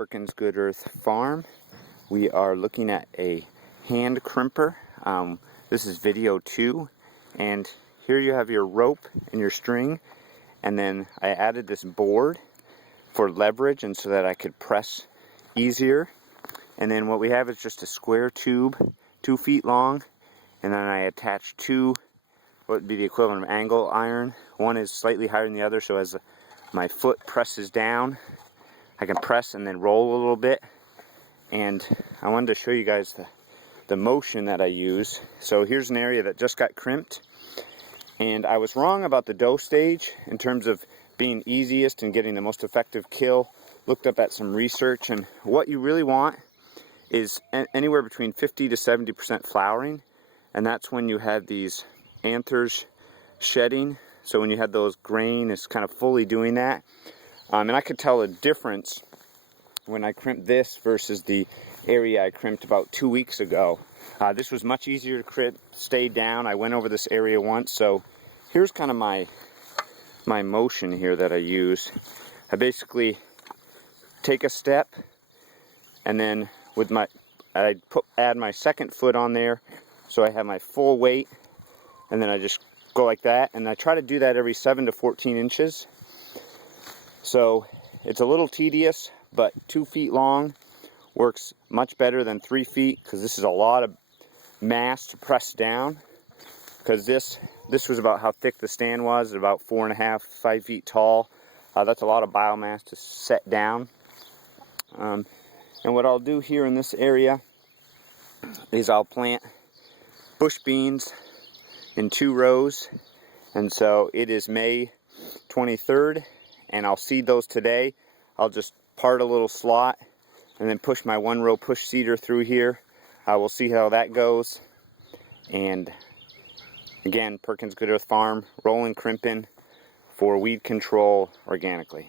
Perkins Good Earth Farm. We are looking at a hand crimper. This is video 2, and here you have your rope and your string, and then I added this board for leverage and so that I could press easier. And then what we have is just a square tube 2 feet long, and then I attached two what would be the equivalent of angle iron. One is slightly higher than the other, so as my foot presses down I can press and then roll a little bit. And I wanted to show you guys the motion that I use. So here's an area that just got crimped, and I was wrong about the dough stage in terms of being easiest and getting the most effective kill. Looked up at some research, and what you really want is anywhere between 50 to 70% flowering, and that's when you have these anthers shedding. So when you have those grain, it's kind of fully doing that. And I could tell a difference when I crimped this versus the area I crimped about 2 weeks ago. This was much easier to crimp, stay down. I went over this area once, so here's kind of my motion here that I use. I basically take a step, and then with add my second foot on there, so I have my full weight, and then I just go like that, and I try to do that every 7 to 14 inches. So it's a little tedious, but 2 feet long works much better than 3 feet, because this is a lot of mass to press down. Because this was about how thick the stand was, about 4.5, 5 feet tall. That's a lot of biomass to set down. And what I'll do here in this area is I'll plant bush beans in 2 rows. And so it is May 23rd, and I'll seed those today. I'll just part a little slot and then push my 1-row push seeder through here. We'll see how that goes. And again, Perkins Good Earth Farm, rolling crimping for weed control organically.